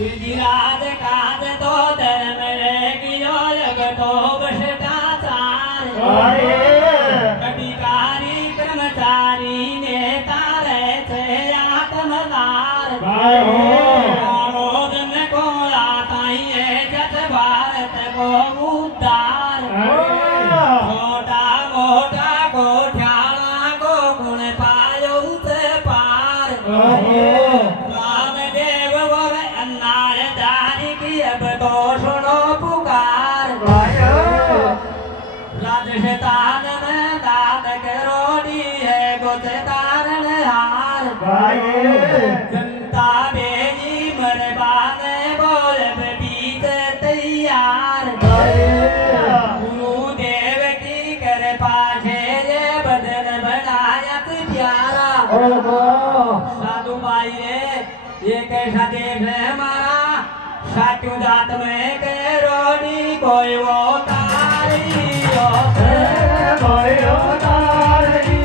garage काज तो धर्म रे गिरो लगतो भ्रष्टाचार अधिकारी कर्मचारी नेता रहते आत्मदार रोदन को आताई है जत भारत को उद्धार छोटा मोटा कोठ्याला को गुण पायो उते पार रामदेव वर अन्नाय जारी की अब तो सुनो पुकार राजस्थान में दाद करोड़ी है गुजतारण हार जनता बेजी मरबाने बोल बीत तैयार गुरुदेव की कृपा से ये बदन बनायत प्यारा साधु भाई रे ये कैसा देश है हमारा साचू जात में के रोनी कोई वो तारी कोई वो तारी